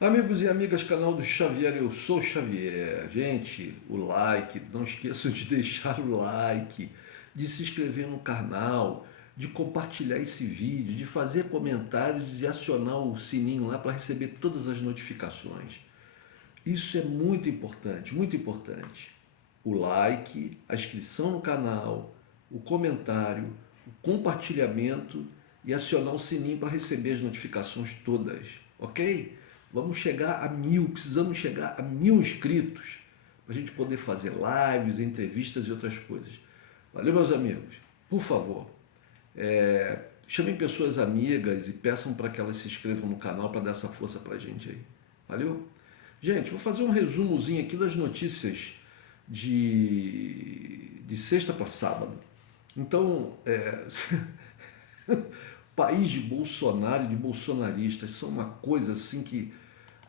Amigos e amigas, canal do Xavier, eu sou o Xavier. Gente, o like, não esqueçam de deixar o like, de se inscrever no canal, de compartilhar esse vídeo, de fazer comentários e acionar o sininho lá para receber todas as notificações. Isso é muito importante, muito importante. O like, a inscrição no canal, o comentário, o compartilhamento e acionar o sininho para receber as notificações todas, ok? Vamos chegar a 1000, precisamos chegar a 1000 inscritos para a gente poder fazer lives, entrevistas e outras coisas. Valeu, meus amigos? Por favor, chamem pessoas amigas e peçam para que elas se inscrevam no canal para dar essa força para a gente aí. Valeu? Gente, vou fazer um resumozinho aqui das notícias de sexta para sábado. Então, país de Bolsonaro e de bolsonaristas são uma coisa assim que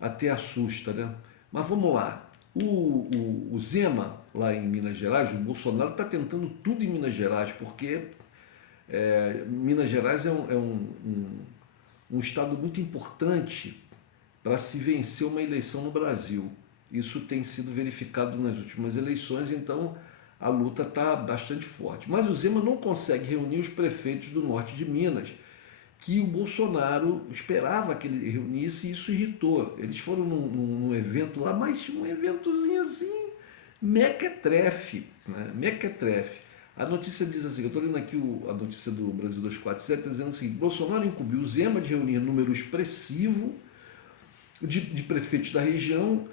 até assusta, né? Mas vamos lá. O Zema, lá em Minas Gerais, o Bolsonaro está tentando tudo em Minas Gerais, porque Minas Gerais é um estado muito importante para se vencer uma eleição no Brasil. Isso tem sido verificado nas últimas eleições, então a luta está bastante forte. Mas o Zema não consegue reunir os prefeitos do norte de Minas, que o Bolsonaro esperava que ele reunisse, e isso irritou. Eles foram num evento lá, mas um eventozinho assim, mequetrefe, né? Mequetrefe. A notícia diz assim, eu estou lendo aqui a notícia do Brasil 247, dizendo assim, Bolsonaro incumbiu o Zema de reunir número expressivo de prefeitos da região,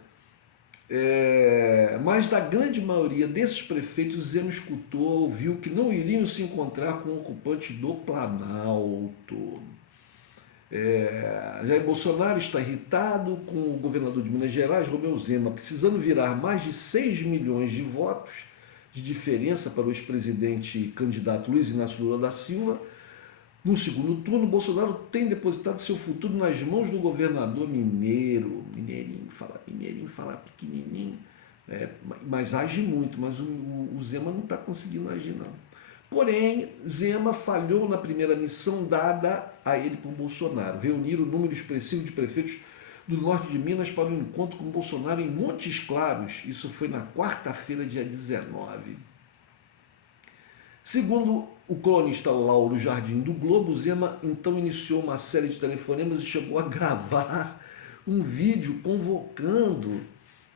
mas da grande maioria desses prefeitos, Zema escutou, ouviu que não iriam se encontrar com o ocupante do Planalto. Jair Bolsonaro está irritado com o governador de Minas Gerais, Romeu Zema, precisando virar mais de 6 milhões de votos de diferença para o ex-presidente candidato Luiz Inácio Lula da Silva. No segundo turno, Bolsonaro tem depositado seu futuro nas mãos do governador mineiro. Mineirinho fala pequenininho, mas age muito, mas o Zema não está conseguindo agir não. Porém, Zema falhou na primeira missão dada a ele por Bolsonaro, reunir o número expressivo de prefeitos do norte de Minas para um encontro com Bolsonaro em Montes Claros. Isso foi na quarta-feira, dia 19. Segundo o colunista Lauro Jardim do Globo, Zema então iniciou uma série de telefonemas e chegou a gravar um vídeo convocando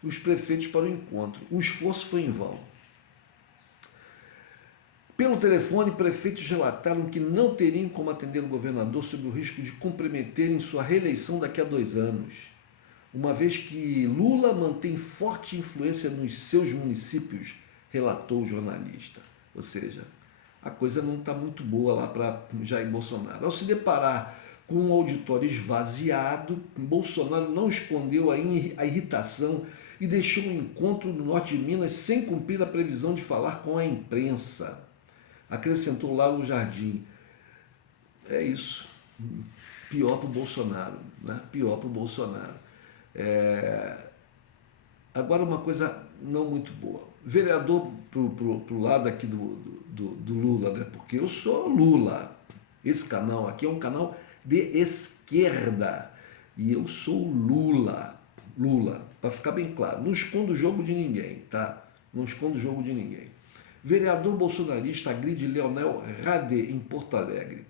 os prefeitos para o encontro. O esforço foi em vão. Pelo telefone, prefeitos relataram que não teriam como atender o governador sob o risco de comprometerem sua reeleição daqui a 2 anos, uma vez que Lula mantém forte influência nos seus municípios, relatou o jornalista. Ou seja, a coisa não está muito boa lá para Jair Bolsonaro. Ao se deparar com um auditório esvaziado, Bolsonaro não escondeu a irritação e deixou o encontro no norte de Minas sem cumprir a previsão de falar com a imprensa. Acrescentou lá o Jardim. É isso. Pior para o Bolsonaro. Né? Pior para o Bolsonaro. Agora uma coisa não muito boa. Vereador pro lado aqui do Lula, né? Porque eu sou Lula. Esse canal aqui é um canal de esquerda. E eu sou Lula. Lula, para ficar bem claro. Não escondo o jogo de ninguém, tá? Não escondo o jogo de ninguém. Vereador bolsonarista agride Leonel Rade em Porto Alegre.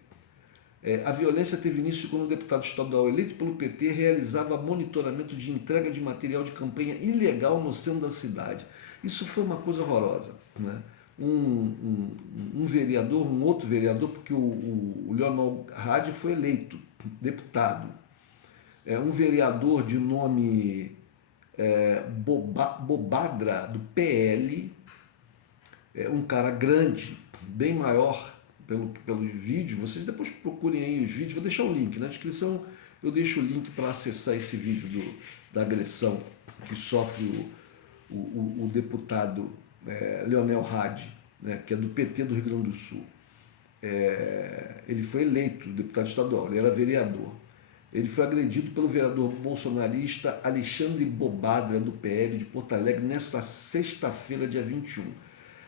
A violência teve início quando o deputado estadual eleito pelo PT realizava monitoramento de entrega de material de campanha ilegal no centro da cidade. Isso foi uma coisa horrorosa. Né? Um vereador, um outro vereador, porque o Leonel Rade foi eleito deputado. Um vereador de nome Bobadra, do PL, um cara grande, bem maior pelos vídeos, vocês depois procurem aí os vídeos, vou deixar o link na descrição, eu deixo o link para acessar esse vídeo da agressão que sofre o deputado Leonel Rade, né, que é do PT do Rio Grande do Sul. Ele foi eleito deputado estadual, ele era vereador. Ele foi agredido pelo vereador bolsonarista Alexandre Bobadra, do PL de Porto Alegre, nesta sexta-feira, dia 21.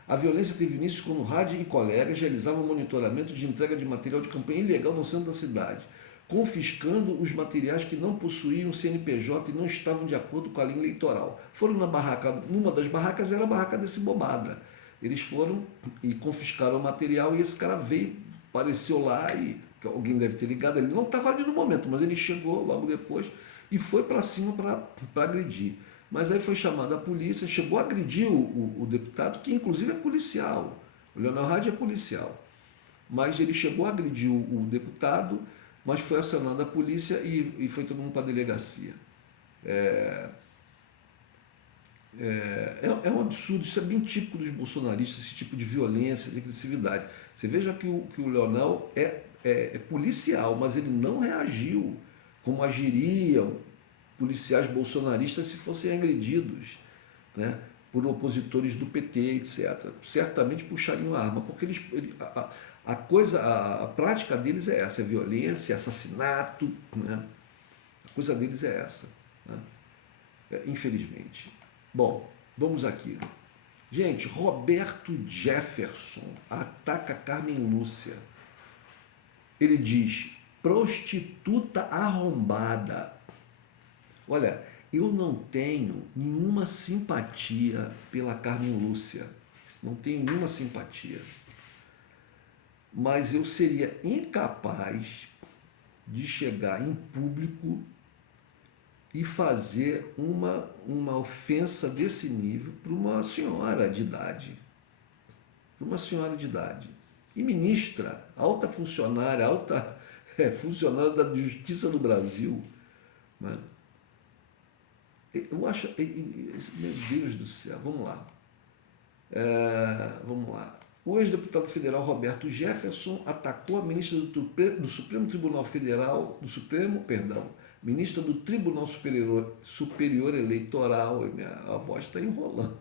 A violência teve início quando Rade e colegas realizavam monitoramento de entrega de material de campanha ilegal no centro da cidade. confiscando os materiais que não possuíam CNPJ e não estavam de acordo com a lei eleitoral. Foram na barraca, numa das barracas era a barraca desse Bobadra. Eles foram e confiscaram o material e esse cara veio, apareceu lá e alguém deve ter ligado, ele não estava ali no momento, mas ele chegou logo depois e foi para cima para agredir. Mas aí foi chamada a polícia, chegou a agredir o deputado, que inclusive é policial. O Leonel Hadi é policial. Mas ele chegou a agredir o deputado, mas foi acionada a polícia e foi todo mundo para a delegacia. É um absurdo, isso é bem típico dos bolsonaristas, esse tipo de violência, de agressividade. Você veja que o Leonel é policial, mas ele não reagiu como agiriam policiais bolsonaristas se fossem agredidos, né, por opositores do PT, etc. Certamente puxariam a arma, porque a prática deles é essa, é violência, assassinato, né? A coisa deles é essa, né? Infelizmente. Bom, vamos aqui. Gente, Roberto Jefferson ataca Carmen Lúcia. Ele diz, prostituta arrombada. Olha, eu não tenho nenhuma simpatia pela Carmen Lúcia. Não tenho nenhuma simpatia. Mas eu seria incapaz de chegar em público e fazer uma ofensa desse nível para uma senhora de idade. Para uma senhora de idade. E ministra, alta funcionária, funcionária da Justiça do Brasil. Né? Eu acho... Meu Deus do céu, vamos lá. Vamos lá. O ex-deputado federal Roberto Jefferson atacou a ministra do Supremo Tribunal Federal, ministra do Tribunal Superior Eleitoral, a voz está enrolando,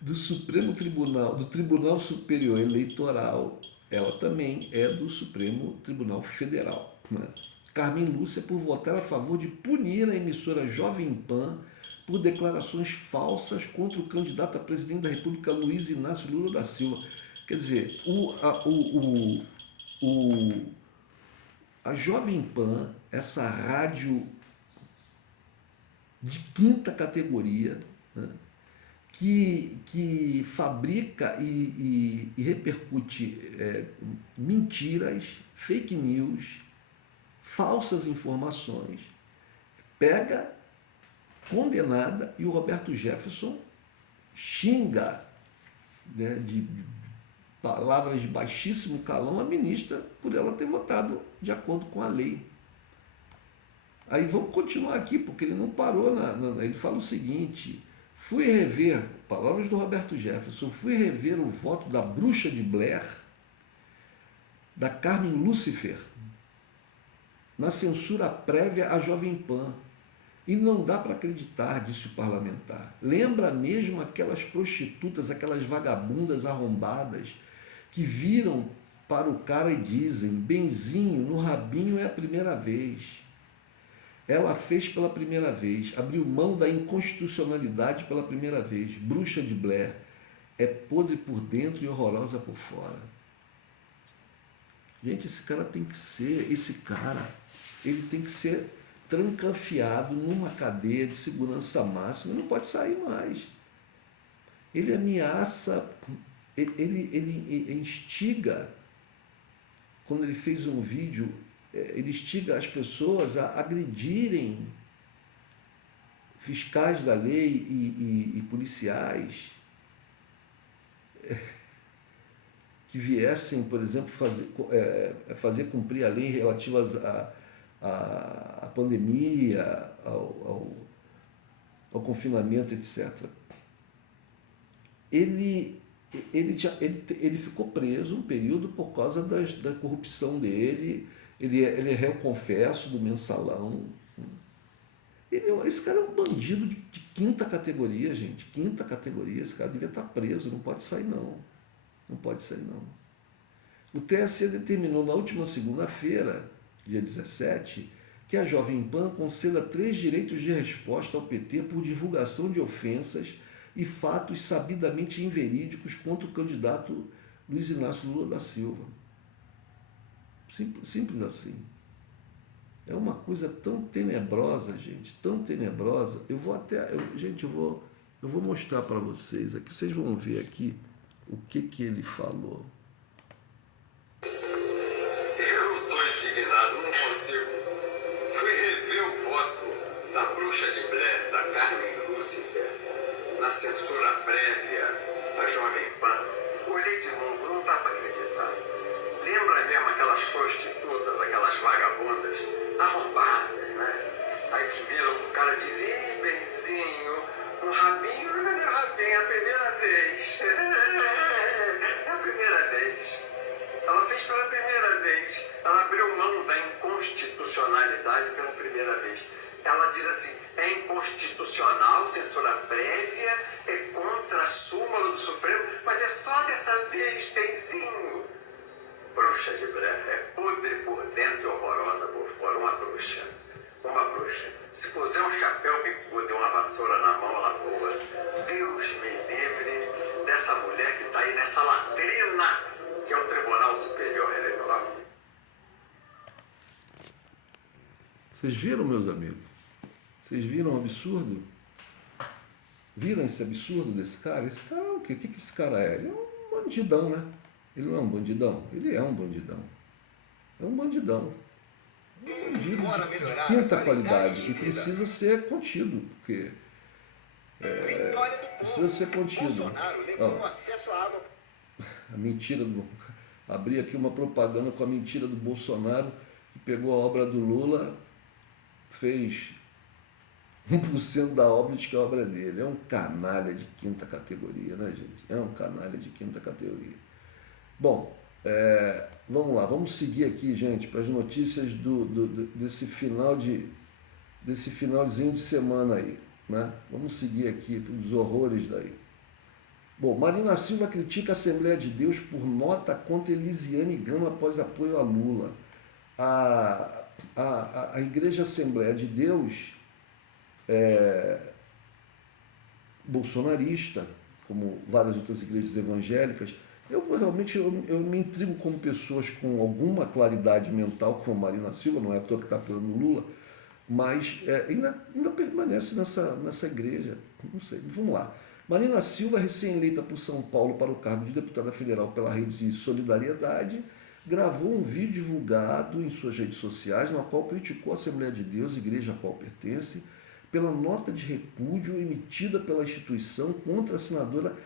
do Tribunal Superior Eleitoral, ela também é do Supremo Tribunal Federal, né? Carmen Lúcia, por votar a favor de punir a emissora Jovem Pan por declarações falsas contra o candidato a presidente da República, Luiz Inácio Lula da Silva. Quer dizer, a Jovem Pan, essa rádio de quinta categoria, né, que fabrica e repercute mentiras, fake news, falsas informações, pega condenada e o Roberto Jefferson xinga, né, de palavras de baixíssimo calão a ministra por ela ter votado de acordo com a lei. Aí vamos continuar aqui, porque ele não parou, ele fala o seguinte, fui rever, palavras do Roberto Jefferson, fui rever o voto da bruxa de Blair, da Carmen Lúcifer, na censura prévia à Jovem Pan. E não dá para acreditar, disse o parlamentar. Lembra mesmo aquelas prostitutas, aquelas vagabundas arrombadas que viram para o cara e dizem, benzinho no rabinho é a primeira vez. Ela fez pela primeira vez, abriu mão da inconstitucionalidade pela primeira vez. Bruxa de Blair é podre por dentro e horrorosa por fora. Gente, ele tem que ser trancafiado numa cadeia de segurança máxima, não pode sair mais. Ele ameaça, ele instiga, quando ele fez um vídeo, ele instiga as pessoas a agredirem fiscais da lei e policiais que viessem, por exemplo, fazer cumprir a lei relativa à pandemia, ao confinamento, etc. Ele ficou preso um período por causa da corrupção dele, ele é réu confesso do mensalão. Esse cara é um bandido de quinta categoria, gente, quinta categoria, esse cara devia estar preso, não pode sair não. Não pode sair, não. O TSE determinou na última segunda-feira, dia 17, que a Jovem Pan conceda 3 direitos de resposta ao PT por divulgação de ofensas e fatos sabidamente inverídicos contra o candidato Luiz Inácio Lula da Silva. Simples, simples assim. É uma coisa tão tenebrosa, gente, tão tenebrosa. Eu vou até, gente, eu vou mostrar para vocês aqui. Vocês vão ver aqui o que ele falou. Eu tô indignado, não consigo. Fui rever o voto da Bruxa de Blair, da Carmen Lúcifer, na censura prévia, a Jovem Pan. Olhei de novo, não dá para acreditar. Lembra mesmo aquelas prostitutas, aquelas vagabundas, arrombadas, né? Aí que viram o cara e dizem, ei, benzinho, um rabinho, cadê o rabinho? É a primeira vez. É a primeira vez. Ela fez pela primeira vez. Ela abriu mão da inconstitucionalidade pela primeira vez. Ela diz assim, é inconstitucional, censura prévia, é contra a súmula do Supremo, mas é só dessa vez, benzinho. Bruxa de Blair é podre por dentro e horrorosa por fora. Uma bruxa. Uma bruxa. Se puser um chapéu bicudo e uma vassoura na mão, ela voa. Deus me livre dessa mulher que está aí nessa latrina que é o Tribunal Superior Eleitoral. Vocês viram, meus amigos? Vocês viram o absurdo? Viram esse absurdo desse cara? Esse cara é o quê? O que esse cara é? Ele é um bandidão, né? Ele não é um bandidão? Ele é um bandidão. É um bandidão. É um bandido de quinta qualidade. E precisa ser contido, porque precisa ser contido. A mentira do... Abri aqui uma propaganda com a mentira do Bolsonaro, que pegou a obra do Lula, fez 1% da obra e diz que a obra é dele. É um canalha de quinta categoria, né, gente? É um canalha de quinta categoria. Bom, vamos lá, vamos seguir aqui, gente, para as notícias desse finalzinho de semana aí, né? Vamos seguir aqui para os horrores daí. Bom, Marina Silva critica a Assembleia de Deus por nota contra Elisiane Gama após apoio a Lula. A Igreja Assembleia de Deus é bolsonarista, como várias outras igrejas evangélicas. Eu realmente me intrigo como pessoas com alguma claridade mental, como Marina Silva, não é à toa que está apoiando Lula, mas ainda permanece nessa igreja. Não sei, vamos lá. Marina Silva, recém-eleita por São Paulo para o cargo de deputada federal pela Rede de Solidariedade, gravou um vídeo divulgado em suas redes sociais, no qual criticou a Assembleia de Deus, igreja a qual pertence, pela nota de repúdio emitida pela instituição contra a senadora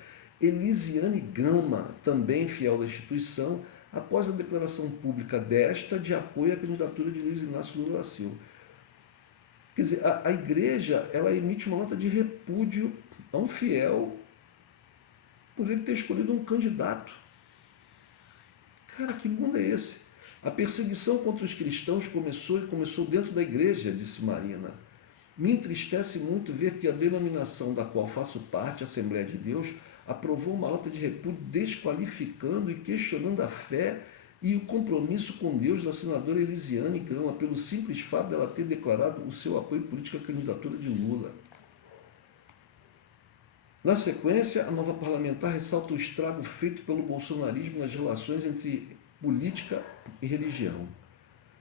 Elisiane Gama, também fiel da instituição, após a declaração pública desta de apoio à candidatura de Luiz Inácio Lula da Silva. Quer dizer, a igreja, ela emite uma nota de repúdio a um fiel por ele ter escolhido um candidato. Cara, que mundo é esse? A perseguição contra os cristãos começou dentro da igreja, disse Marina. Me entristece muito ver que a denominação da qual faço parte, a Assembleia de Deus, aprovou uma nota de repúdio desqualificando e questionando a fé e o compromisso com Deus da senadora Elisiane Gama, pelo simples fato dela ter declarado o seu apoio político à candidatura de Lula. Na sequência, a nova parlamentar ressalta o estrago feito pelo bolsonarismo nas relações entre política e religião.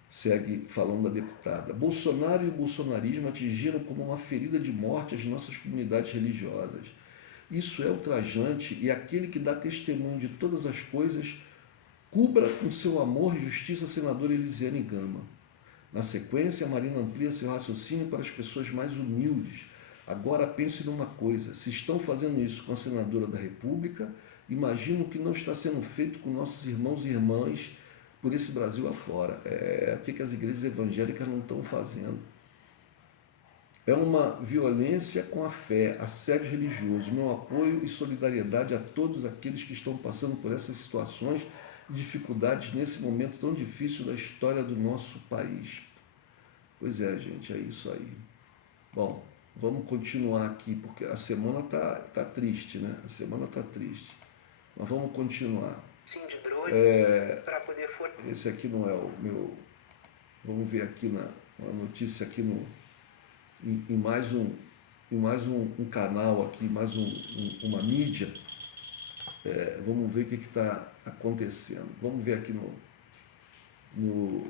Segue falando da deputada. Bolsonaro e o bolsonarismo atingiram como uma ferida de morte as nossas comunidades religiosas. Isso é ultrajante e aquele que dá testemunho de todas as coisas cubra com seu amor e justiça a senadora Elisiane Gama. Na sequência, a Marina amplia seu raciocínio para as pessoas mais humildes. Agora pense numa coisa, se estão fazendo isso com a senadora da República, imagino que não está sendo feito com nossos irmãos e irmãs por esse Brasil afora. O que as igrejas evangélicas não estão fazendo? É uma violência com a fé, assédio religioso. Meu apoio e solidariedade a todos aqueles que estão passando por essas situações e dificuldades nesse momento tão difícil da história do nosso país. Pois é, gente, é isso aí. Bom, vamos continuar aqui, porque a semana tá triste, né? A semana tá triste. Mas vamos continuar. Esse aqui não é o meu... Vamos ver aqui na notícia aqui em mais um canal aqui, mais uma mídia. Vamos ver o que está acontecendo. Vamos ver aqui no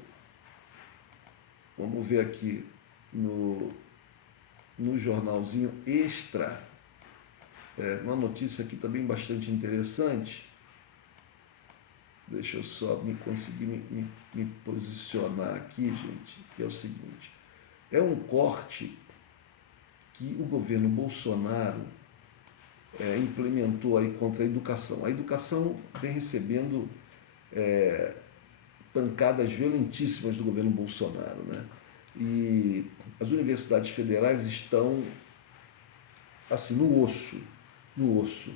vamos ver aqui no jornalzinho Extra, uma notícia aqui também bastante interessante. Deixa eu só conseguir me posicionar aqui, gente, que é o seguinte. É um corte que o governo Bolsonaro implementou aí contra a educação. A educação vem recebendo pancadas violentíssimas do governo Bolsonaro, né? E as universidades federais estão assim no osso, no osso.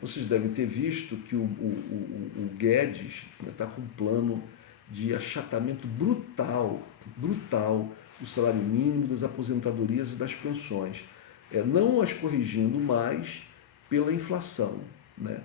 Vocês devem ter visto que o Guedes está com um plano de achatamento brutal do salário mínimo, das aposentadorias e das pensões, não as corrigindo mais pela inflação, né?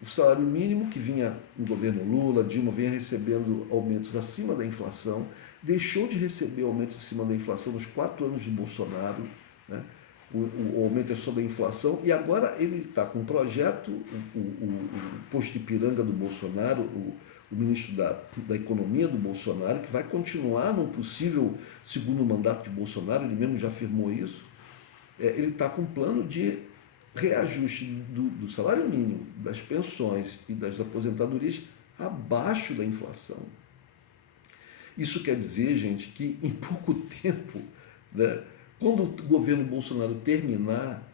O salário mínimo que vinha no governo Lula, Dilma, vinha recebendo aumentos acima da inflação, deixou de receber aumentos acima da inflação nos 4 anos de Bolsonaro, né? O aumento é só da inflação, e agora ele está com um projeto, o posto Ipiranga do Bolsonaro, o ministro da Economia do Bolsonaro, que vai continuar num possível segundo mandato de Bolsonaro, ele mesmo já afirmou isso. Ele está com um plano de reajuste do salário mínimo, das pensões e das aposentadorias abaixo da inflação. Isso quer dizer, gente, que em pouco tempo, né, quando o governo Bolsonaro terminar,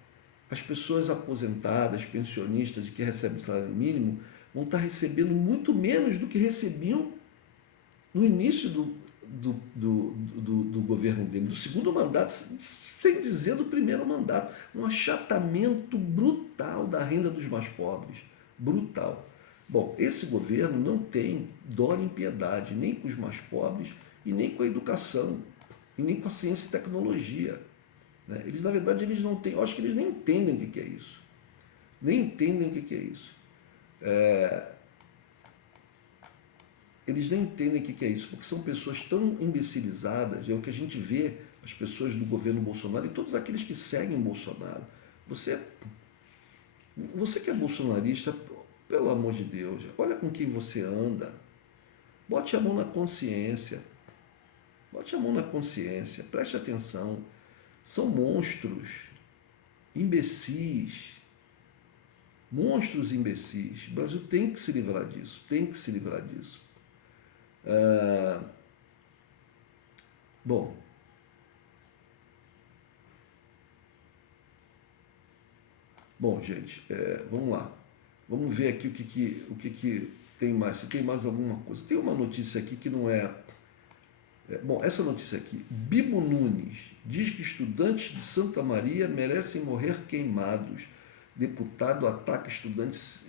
as pessoas aposentadas, pensionistas e que recebem salário mínimo vão estar recebendo muito menos do que recebiam no início do governo dele, do segundo mandato, sem dizer do primeiro mandato. Um achatamento brutal da renda dos mais pobres. Brutal. Bom, esse governo não tem dó nem piedade, nem com os mais pobres e nem com a educação, e nem com a ciência e tecnologia. Né? Eles, na verdade, eles não têm, eu acho que eles nem entendem o que é isso. Nem entendem o que é isso. Eles nem entendem o que é isso, porque são pessoas tão imbecilizadas, é o que a gente vê, as pessoas do governo Bolsonaro e todos aqueles que seguem Bolsonaro. Você que é bolsonarista, pelo amor de Deus, olha com quem você anda, bote a mão na consciência, preste atenção, são monstros, imbecis, monstros imbecis. O Brasil tem que se livrar disso, Bom, gente, vamos lá. Vamos ver aqui o que tem mais. Se tem mais alguma coisa. Tem uma notícia aqui que não é... Bom, essa notícia aqui. Bibo Nunes diz que estudantes de Santa Maria merecem morrer queimados. Deputado ataca estudantes.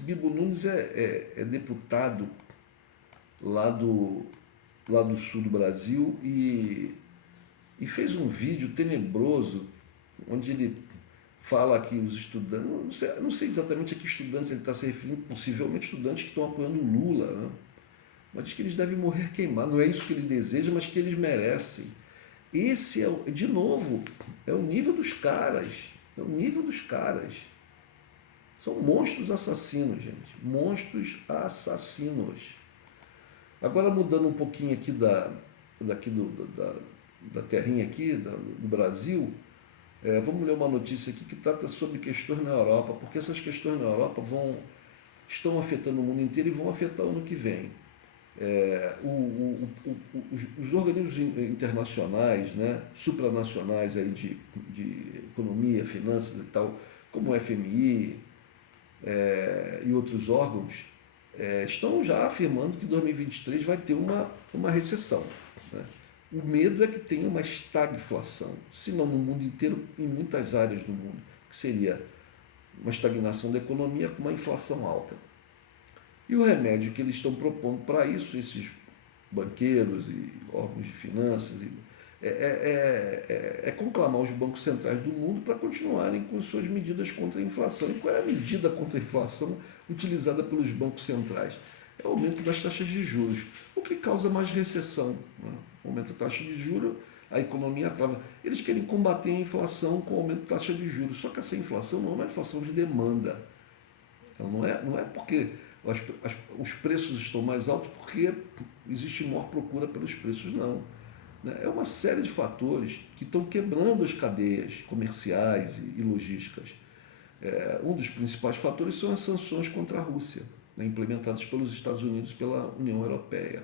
Bibo Nunes é deputado lá do sul do Brasil e fez um vídeo tenebroso onde ele fala que os estudantes, não sei exatamente a que estudantes ele está se referindo, possivelmente estudantes que estão apoiando o Lula, né? Mas diz que eles devem morrer queimados, não é isso que ele deseja, mas que eles merecem. Esse de novo, é o nível dos caras, São monstros assassinos, gente, monstros assassinos. Agora mudando um pouquinho aqui da terrinha aqui, do Brasil, vamos ler uma notícia aqui que trata sobre questões na Europa, porque essas questões na Europa estão afetando o mundo inteiro e vão afetar o ano que vem. Os organismos internacionais, né, supranacionais aí de economia, finanças e tal, como o FMI e outros órgãos, estão já afirmando que 2023 vai ter uma recessão, né? O medo é que tenha uma estagflação, se não no mundo inteiro, em muitas áreas do mundo, que seria uma estagnação da economia com uma inflação alta. E o remédio que eles estão propondo para isso, esses banqueiros e órgãos de finanças, é conclamar os bancos centrais do mundo para continuarem com suas medidas contra a inflação. E qual é a medida contra a inflação utilizada pelos bancos centrais? É o aumento das taxas de juros, o que causa mais recessão, né? Aumenta a taxa de juros, a economia trava. Eles querem combater a inflação com o aumento da taxa de juros, só que essa inflação não é uma inflação de demanda. Então não é porque os preços estão mais altos porque existe maior procura pelos preços, não. Né? É uma série de fatores que estão quebrando as cadeias comerciais e logísticas. Um dos principais fatores são as sanções contra a Rússia, né, implementadas pelos Estados Unidos e pela União Europeia,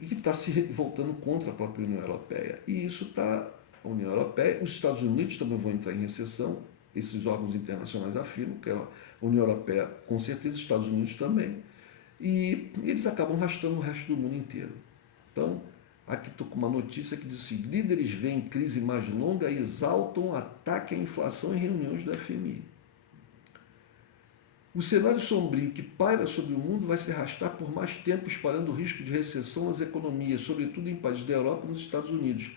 e que está se voltando contra a própria União Europeia. E isso está, a União Europeia, os Estados Unidos também vão entrar em recessão, esses órgãos internacionais afirmam que a União Europeia, com certeza, os Estados Unidos também, e eles acabam arrastando o resto do mundo inteiro. Então, aqui estou com uma notícia que diz assim: líderes veem crise mais longa e exaltam ataque à inflação em reuniões do FMI. O cenário sombrio que paira sobre o mundo vai se arrastar por mais tempo, espalhando o risco de recessão nas economias, sobretudo em países da Europa e nos Estados Unidos,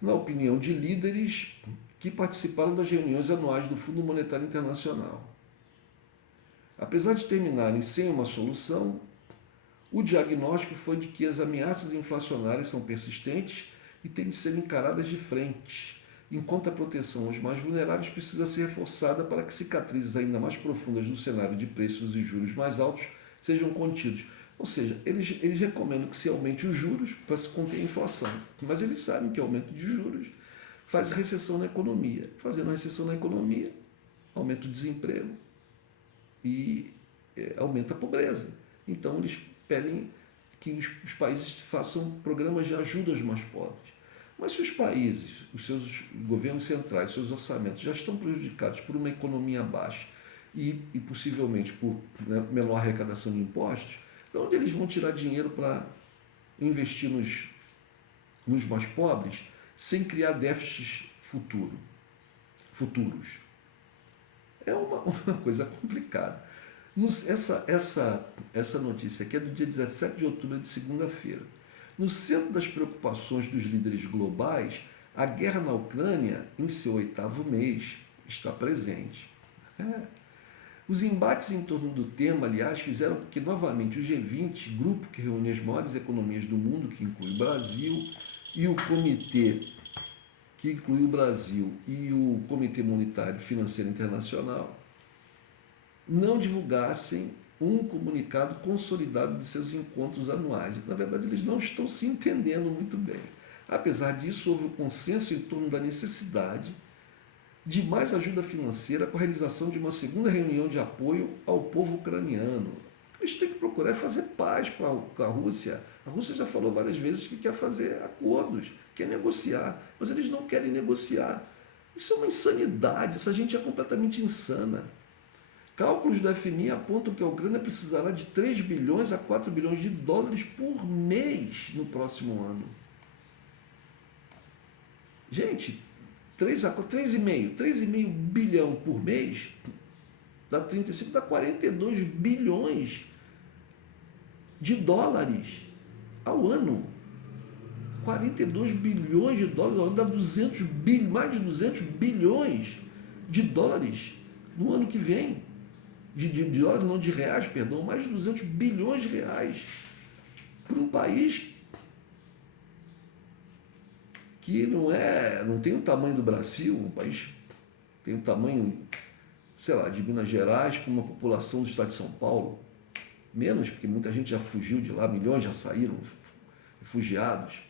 na opinião de líderes que participaram das reuniões anuais do Fundo Monetário Internacional. Apesar de terminarem sem uma solução, o diagnóstico foi de que as ameaças inflacionárias são persistentes e têm de ser encaradas de frente, enquanto a proteção aos mais vulneráveis precisa ser reforçada para que cicatrizes ainda mais profundas no cenário de preços e juros mais altos sejam contidos. Ou seja, eles recomendam que se aumente os juros para se conter a inflação, mas eles sabem que aumento de juros faz recessão na economia. Fazendo recessão na economia, aumenta o desemprego e aumenta a pobreza. Então eles pedem que os países façam programas de ajuda aos mais pobres. Mas se os países, os seus governos centrais, seus orçamentos já estão prejudicados por uma economia baixa e possivelmente por menor arrecadação de impostos, de onde eles vão tirar dinheiro para investir nos mais pobres sem criar déficits futuros? É uma coisa complicada. Essa notícia aqui é do dia 17 de outubro, de segunda-feira. No centro das preocupações dos líderes globais, a guerra na Ucrânia, em seu 8º mês, está presente. Os embates em torno do tema, aliás, fizeram com que novamente o G20, grupo que reúne as maiores economias do mundo, que inclui o Brasil, e o Comitê, que inclui o Brasil e o Comitê Monetário Financeiro Internacional, não divulgassem um comunicado consolidado de seus encontros anuais. Na verdade, eles não estão se entendendo muito bem. Apesar disso, houve um consenso em torno da necessidade de mais ajuda financeira com a realização de uma segunda reunião de apoio ao povo ucraniano. Eles têm que procurar fazer paz com a Rússia. A Rússia já falou várias vezes que quer fazer acordos, quer negociar, mas eles não querem negociar. Isso é uma insanidade, essa gente é completamente insana. Cálculos do FMI apontam que a Ucrânia precisará de 3 bilhões a 4 bilhões de dólares por mês no próximo ano. Gente, 3,5 bilhão por mês, dá 35, dá 42 bilhões de dólares ao ano. 42 bilhões de dólares ao ano, dá mais de 200 bilhões de dólares no ano que vem. De dólares, não, de reais, perdão, mais de 200 bilhões de reais para um país que não tem o tamanho do Brasil, um país tem o tamanho, sei lá, de Minas Gerais, com uma população do estado de São Paulo, menos, porque muita gente já fugiu de lá, milhões já saíram refugiados.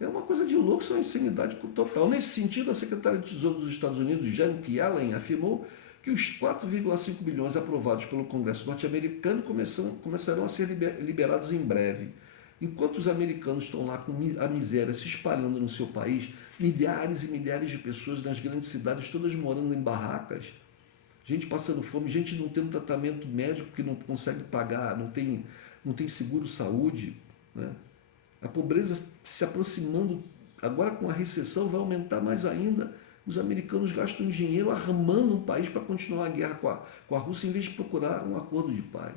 É uma coisa de louco, isso é uma insanidade total. Nesse sentido, a secretária de Tesouro dos Estados Unidos, Janet Yellen, afirmou que os 4,5 bilhões aprovados pelo Congresso norte-americano começarão a ser liberados em breve. Enquanto os americanos estão lá com a miséria se espalhando no seu país, milhares e milhares de pessoas nas grandes cidades, todas morando em barracas, gente passando fome, gente não tendo tratamento médico porque não consegue pagar, não tem seguro-saúde, né? A pobreza se aproximando, agora com a recessão vai aumentar mais ainda. Os americanos gastam dinheiro armando um país para continuar a guerra com a Rússia, em vez de procurar um acordo de paz.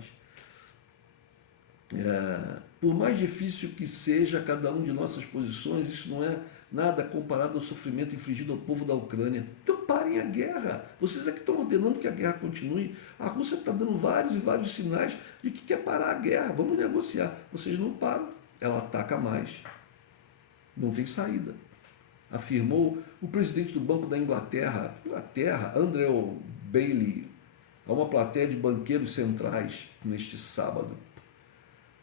Por mais difícil que seja cada uma de nossas posições, isso não é nada comparado ao sofrimento infligido ao povo da Ucrânia. Então parem a guerra. Vocês é que estão ordenando que a guerra continue. A Rússia está dando vários e vários sinais de que quer parar a guerra. Vamos negociar. Vocês não param. Ela ataca mais. Não tem saída. Afirmou o presidente do Banco da Inglaterra, Andrew Bailey, a uma plateia de banqueiros centrais neste sábado.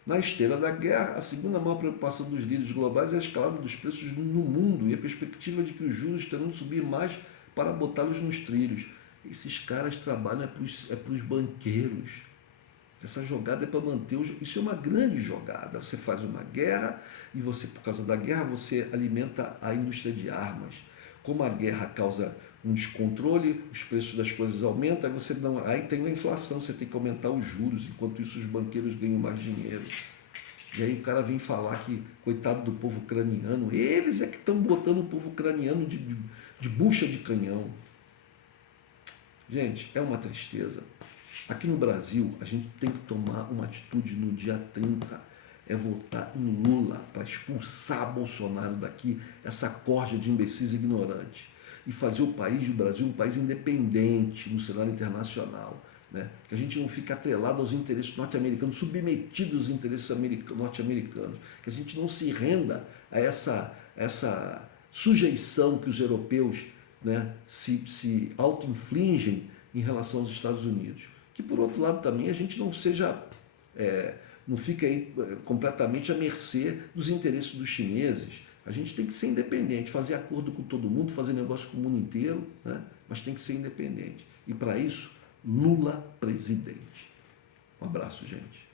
Na esteira da guerra, a segunda maior preocupação dos líderes globais é a escalada dos preços no mundo e a perspectiva de que os juros terão de subir mais para botá-los nos trilhos. Esses caras trabalham para os banqueiros. Essa jogada é para manter os... Isso é uma grande jogada. Você faz uma guerra e você, por causa da guerra, você alimenta a indústria de armas. Como a guerra causa um descontrole, os preços das coisas aumentam, aí tem a inflação, você tem que aumentar os juros, enquanto isso os banqueiros ganham mais dinheiro. E aí o cara vem falar que, coitado do povo ucraniano, eles é que estão botando o povo ucraniano de bucha de canhão. Gente, é uma tristeza. Aqui no Brasil, a gente tem que tomar uma atitude no dia 30, é votar em Lula para expulsar Bolsonaro daqui, essa corja de imbecis ignorantes, e fazer o Brasil um país independente no cenário internacional, né? Que a gente não fique atrelado aos interesses norte-americanos, submetido aos interesses norte-americanos, que a gente não se renda a essa sujeição que os europeus, né, se auto-infligem em relação aos Estados Unidos. Que, por outro lado, também a gente não seja, não fica aí completamente à mercê dos interesses dos chineses. A gente tem que ser independente, fazer acordo com todo mundo, fazer negócio com o mundo inteiro, né? Mas tem que ser independente. E para isso, Lula presidente. Um abraço, gente.